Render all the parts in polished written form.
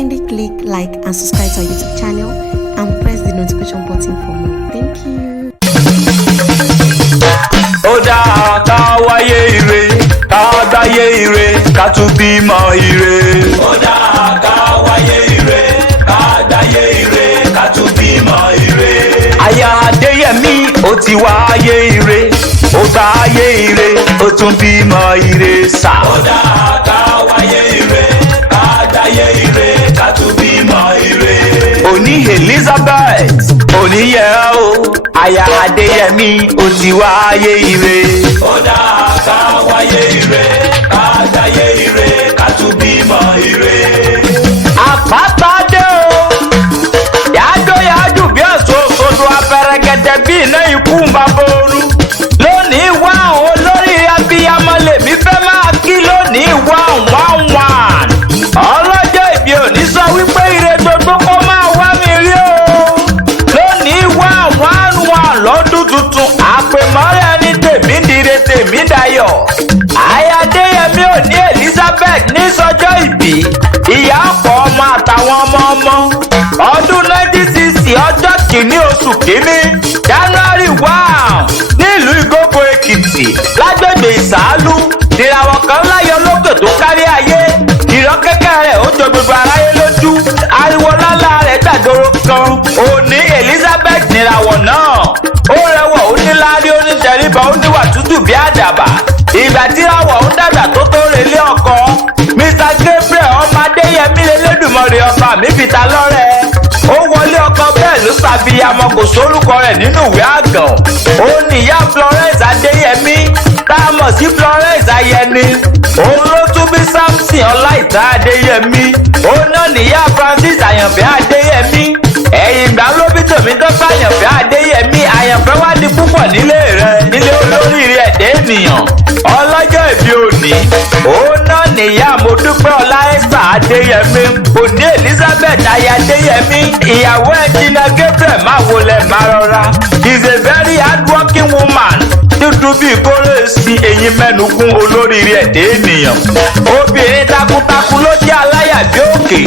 Kindly click like and subscribe to our YouTube channel and press the notification button for more. Thank you. Ó dáa ká wáyé ire, ká gbáyé ire, ká tún bímọ ire. Ó dáa ká wáyé ire, ká gbáyé ire, ká tún bímọ ire. Aya Adéyẹmí ó ti wáyé ire, ó gbáyé ire, ó tún bímọ ire sà. Ó dáa ká wáyé ire, ká gbáyé ire, ká tún bímọ ire. Òní Elizabeth, òní yẹ o. Aya Adéyẹmí ó ti wáyé ire. Ó dáa ká wáyé ire, ká gbáyé ire, ká tún bímọ ire. Àpáta dé o, yájó bí ẹ̀sùn òṣòdò abẹ́rẹ́gẹ́dẹ́ bí iná ikú ń bá booru. Lónìí wá olórí abiyamọ lèmi fẹ́ máa kí lónìí wá. Ọlọ́jọ́ ìbí òní sọ wípé ire gbogbo kó máa wá mi rí o. Lónìí wá lọ́dún tuntun àpèmọ́rẹ́ ní tèmi dire tèmi dayọ̀. Aya Adéyẹmí òní Elizabeth ní sọjọ́ ìbí ìyá ọ̀pọ̀ ọmọ àtàwọn ọmọ ọdún 1960 ọjọ́ kìíní oṣù kìíní January 1 nílùú Ìgókò Èkìtì lágbègbè Ìsàálú nìràwọ̀ kan láyọ̀ lókè tó kárí ayé. Ìran kẹ́kẹ́ rẹ̀ ó jọ gbogbo aráyé lójú, ariwo lálá rẹ̀ dàdóró kan. Òní Elizabeth nìràwọ̀ náà ó rẹwà ó ní láárí ó ní tẹríba ó níwà tútù bí àdàbà. Ìgbà tí àwọ̀ ń dàgbà tó relé ọkọ Mr. Gabriel ọmọ Adéyẹmí lélẹ́dùmarè ọba mi fi ta lọ́rẹ. Ó wọlé ọkọ bẹ́ẹ̀ ló ṣàbíyamọ kò sórúkọ rẹ̀ nínú ìwé àgàn. Ó ní ìyá Florence Adéyẹmí tá a mọ̀ sí Florence Ayẹni. Òun ló tún bí Samson Ọláìtàn Adéyẹmí. Òun náà níyá Francis Àyànfẹ́ Adéyẹmí. Ẹ̀yìn ìgbà ló bí Tòmítọ́pẹ́ Àyànfẹ́ Adéyẹmí. Àyànfẹ́ wá di púpọ̀ nílé rẹ̀ nílé olóríire ẹ̀dẹ́ ènìyàn. Ọlọ́jọ́ ìbí òní òun náà níyá Modúpẹ́ Ọláẹ́sà Adéyẹmí. Òní Elizabeth aya Adéyẹmí ìyàwó ẹ̀jìnà Gabriel máa wọlé máa rọra. She is a very hardworking woman. Dúdú bíi kóró sí eyín mẹ́nugún olóríire ẹ̀dẹ́ ènìyàn. Obìnrin takuntakun ló jẹ́ aláyà bí òkè.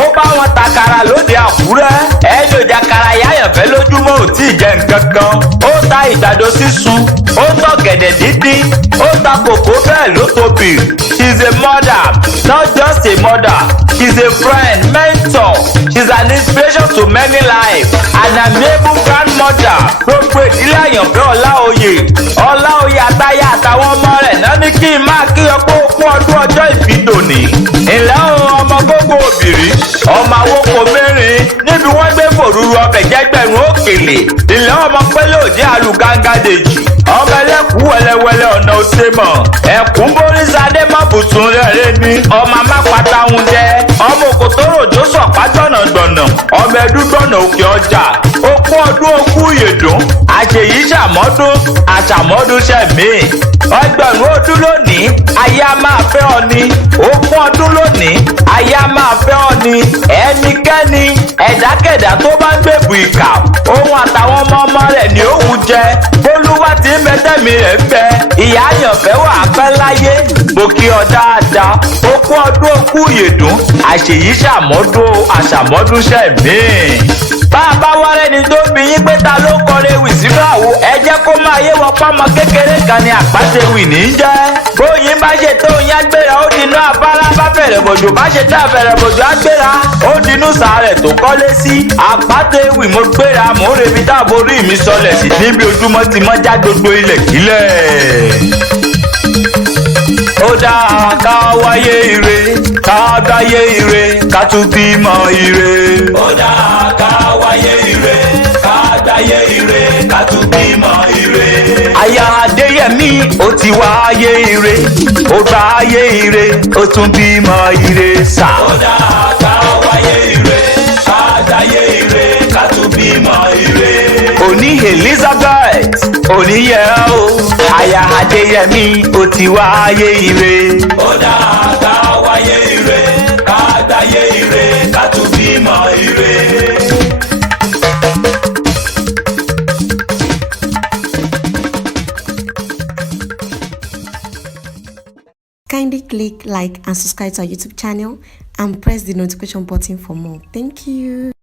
Ó bá wọn takara lóde Àkúrẹ́. Ẹni òjà kara Àyànfẹ́ lójúmọ́ ò tí ì jẹ nǹkan kan. Ó ta ìgbàdo sísun, ó tọ́ gẹ̀dẹ̀ dídín, ó ta kòkó bẹ́ẹ̀ ló tóbi. She is a mother, not just a mother. She is a friend, mentor. She is an inspiration to many lives. An amiable grandmother. Gbogbo ìdílé Àyànfẹ́ Ọláoyè àtayà àtàwọn ọmọ rẹ̀ náà ní kí n máa kí ọpọ́ òkú ọdún ọjọ́ ìbí tòní. Ìlẹ́ ọmọ gbogbo òbírí, ọmọ àwòkọ mẹ́rin níbi wọ́n gbé fòrúru ọbẹ̀ jẹ́gbẹ̀rún òkèlè. Ìlẹ́ ọmọ pẹ́lẹ́ òjì àlùgángádèjì. Ọmọ ẹlẹ́kùú wẹ́lẹ́wẹ́lẹ́ ọ̀nà òsèmọ̀. Ẹ̀kún borí sadé má bùsùn rẹ̀ ní. Ọmọ amápatá ń jẹ. Ọmọ òkòtòrò òjò sọ̀pá gbọ̀nàgbọ̀nà. Ọmọ ẹdúgbọ̀nà òkè ọjà. Okú ọdún okú ìyèdún. Àṣèyí àṣàmọ́dún ṣẹ̀mí. Ọgbọ̀nrún ọdún lónìí ayé a máa fẹ́ ọ ni. Ogún ọdún lónìí ayé a máa fẹ́ ọ ni. Ẹnikẹ́ni ẹ̀dákẹ́dá tó bá ń gbèbù ìkà òun àtàwọn ọmọ rẹ̀ ni ó wù jẹ. Olúwa ti ń mẹtẹ́mi rẹ̀ fẹ́. Ìyá Àyànfẹ́ wà á pẹ́ láyé. Mo kí ọ dáadáa. Ogún ọdún okú ìyèdún. Àṣèyí àṣàmọ́dún ṣẹ̀mí. Bá a bá wá rẹ́ni tó bí yín pé ta ló kọrin ewì sínú àwo ẹ jẹ́ kó máa yé wọn pọ́nmọ kékeré kan ní àpáta ewì ní í jẹ́. Bóyin bá ṣe tó yín agbéra ó dinú afárá bá fẹ̀rẹ̀ bòjò bá ṣe tá fẹ̀rẹ̀ bòjò agbéra ó dinú sàárẹ̀ tó kọ́lé sí. Àpáta ewì mo gbéra mò ń rebi táàbò orí mi sọlẹ̀ sí níbi ojúmọ́ ti mọ́ já gbogbo ilẹ̀ kílẹ̀. Ó dáa ká wáyé ire, ká gbáyé ire, ká tún bímọ ire. Ó dáa ká wáyé ire, ká gbáyé ire, ká tún bímọ ire. Aya Adéyẹmí ó ti wáyé ire, ó gbáyé ire, ó tún bímọ ire sà. Ó dáa ká wáyé ire, ká gbáyé ire, ká tún bímọ ire. Òní Elizabeth òní yẹ o. Aya Adéyẹmí ó ti wáyé ire. Ó dáa ká wáyé ire, ká gbáyé ire, ká tún bímọ ire. Kindly click like and subscribe to our YouTube channel and press the notification button for more. Thank you.